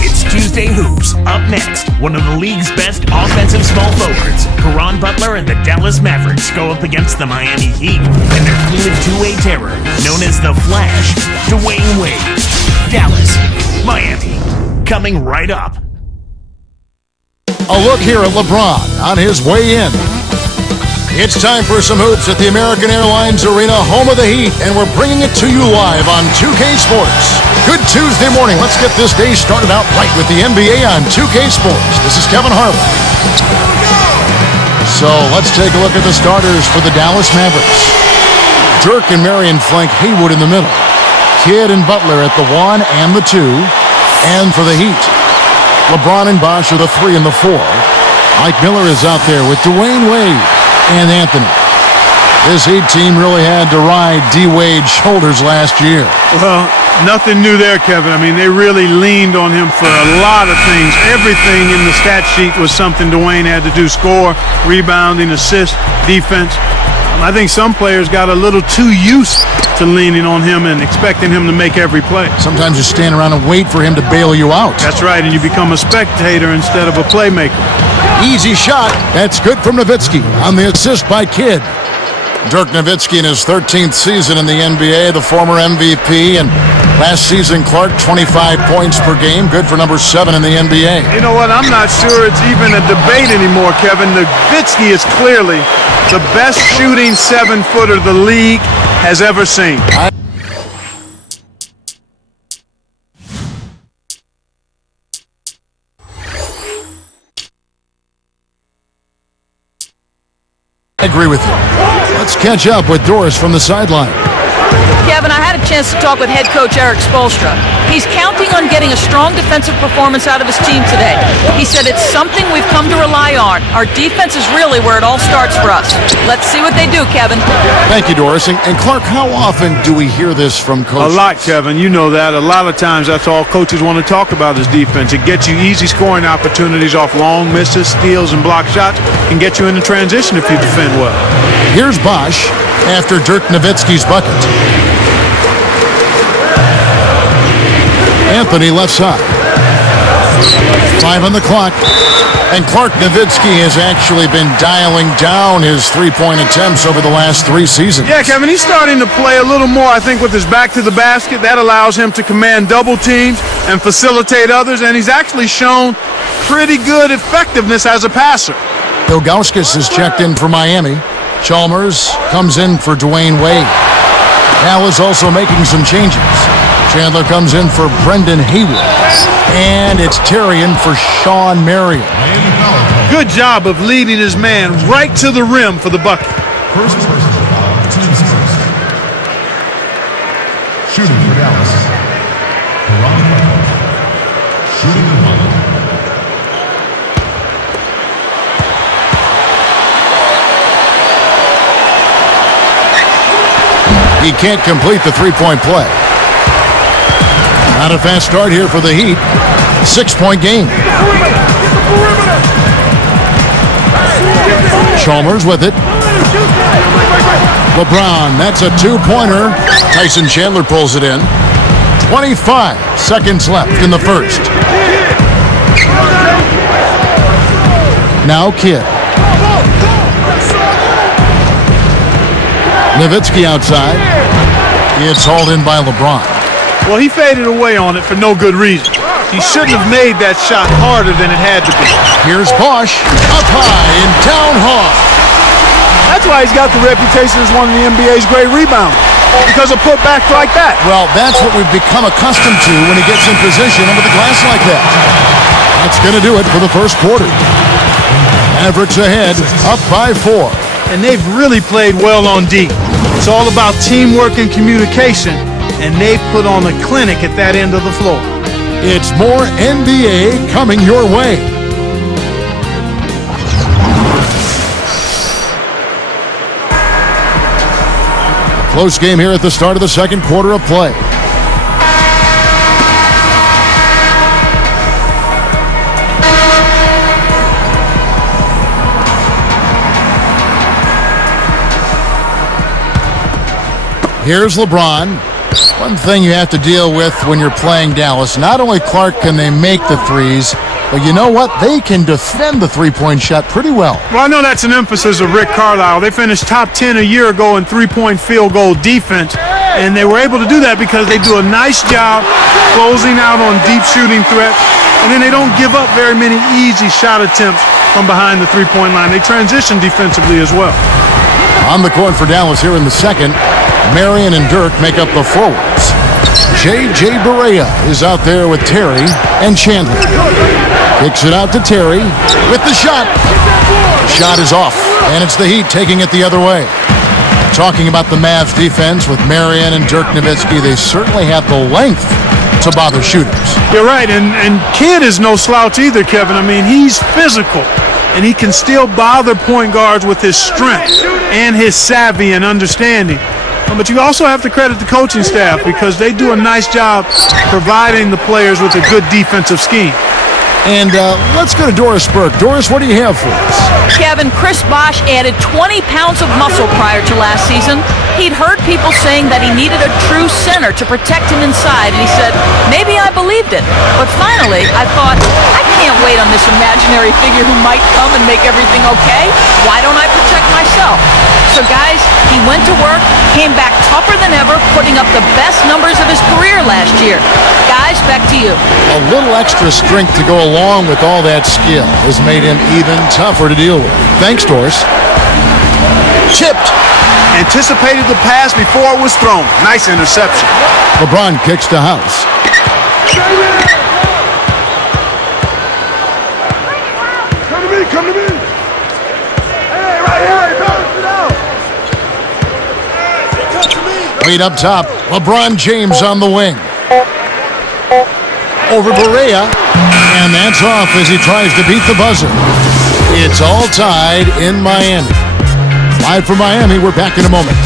It's Tuesday Hoops. Up next, one of the league's best offensive small forwards, Caron Butler and the Dallas Mavericks go up against the Miami Heat and their fluid two-way terror, known as the Flash, Dwayne Wade. Dallas, Miami, coming right up. A look here at LeBron on his way in. It's time for some hoops at the American Airlines Arena, home of the Heat, and we're bringing it to you live on 2K Sports. Good Tuesday morning. Let's get this day started out right with the NBA on 2K Sports. This is Kevin Harlan. So let's take a look at the starters for the Dallas Mavericks. Dirk and Marion flank Haywood in the middle. Kidd and Butler at the 1 and the 2. And for the Heat, LeBron and Bosh are the 3 and the 4. Mike Miller is out there with Dwayne Wade and Anthony. This Heat team really had to ride D-Wade's shoulders last year. Well, nothing new there, Kevin. I mean, they really leaned on him for a lot of things. Everything in the stat sheet was something Dwayne had to do: score, rebounding, assist, defense. I think some players got a little too used to leaning on him and expecting him to make every play. Sometimes you stand around and wait for him to bail you out. That's right, and you become a spectator instead of a playmaker. Easy shot. That's good from Nowitzki on the assist by Kidd. Dirk Nowitzki in his 13th season in the NBA, the former MVP, and last season Clark 25 points per game, good for number 7 in the NBA. You know what? I'm not sure it's even a debate anymore, Kevin. Nowitzki is clearly the best shooting 7-footer the league has ever seen. I agree with you. Let's catch up with Doris from the sideline. Kevin, I had a chance to talk with head coach Eric Spoelstra. He's counting on getting a strong defensive performance out of his team today. He said it's something we've come to rely on. Our defense is really where it all starts for us. Let's see what they do, Kevin. Thank you, Doris. And Clark, how often do we hear this from coaches? A lot, Kevin. You know that. A lot of times that's all coaches want to talk about is defense. It gets you easy scoring opportunities off long misses, steals, and block shots, and get you into transition if you defend well. Here's Bosh after Dirk Nowitzki's bucket. Anthony left side. 5 on the clock. And Clark Nowitzki has actually been dialing down his three-point attempts over the last 3 seasons. Yeah, Kevin, he's starting to play a little more, I think, with his back to the basket. That allows him to command double teams and facilitate others, and he's actually shown pretty good effectiveness as a passer. Ilgauskas is checked in for Miami. Chalmers comes in for Dwayne Wade. Dallas also making some changes. Chandler comes in for Brendan Haywood. And it's Terrian for Sean Marion. Good job of leading his man right to the rim for the bucket. First personal foul, team's first. Shooting for Dallas. Caron Butler. Shooting the 1. He can't complete the three-point play. Not a fast start here for the Heat. 6-point game. Chalmers with it. LeBron, that's a 2-pointer. Tyson Chandler pulls it in. 25 seconds left in the first. Now Kidd. Nowitzki outside. It's hauled in by LeBron. Well, he faded away on it for no good reason. He shouldn't have made that shot harder than it had to be. Here's Bosh, up high and down hard. That's why he's got the reputation as one of the NBA's great rebounders, because of putbacks like that. Well, that's what we've become accustomed to when he gets in position under the glass like that. That's going to do it for the first quarter. Mavericks ahead, up by 4. And they've really played well on D. It's all about teamwork and communication, and they've put on a clinic at that end of the floor. It's more NBA coming your way. Close game here at the start of the second quarter of play. Here's LeBron. One thing you have to deal with when you're playing Dallas, not only Clark can they make the threes, but you know what? They can defend the three-point shot pretty well. Well, I know that's an emphasis of Rick Carlisle. They finished top 10 a year ago in three-point field goal defense, and they were able to do that because they do a nice job closing out on deep shooting threats, and then they don't give up very many easy shot attempts from behind the three-point line. They transition defensively as well. On the court for Dallas here in the second, Marion and Dirk make up the forwards. J.J. Barea is out there with Terry and Chandler. Kicks it out to Terry with the shot. Shot is off, and it's the Heat taking it the other way. Talking about the Mavs defense with Marion and Dirk Nowitzki, they certainly have the length to bother shooters. You're right, and Kidd is no slouch either, Kevin. I mean, he's physical, and he can still bother point guards with his strength and his savvy and understanding. But you also have to credit the coaching staff because they do a nice job providing the players with a good defensive scheme. And let's go to Doris Burke. Doris, what do you have for us? Kevin, Chris Bosh added 20 pounds of muscle prior to last season. He'd heard people saying that he needed a true center to protect him inside, and he said, maybe I believed it. But finally, I thought, I can't wait on this imaginary figure who might come and make everything okay. Why don't I protect myself? So guys, he went to work, came back tougher than ever, putting up the best numbers of his career last year. Guys, back to you. A little extra strength to go along with all that skill has made him even tougher to deal with. Thanks, Doris. Chipped. Anticipated the pass before it was thrown. Nice interception. LeBron kicks to House. Come to me. Hey, right here. Bounce it out. Lead up top. LeBron James on the wing. Over Barea. And that's off as he tries to beat the buzzer. It's all tied in Miami. Live from Miami, we're back in a moment.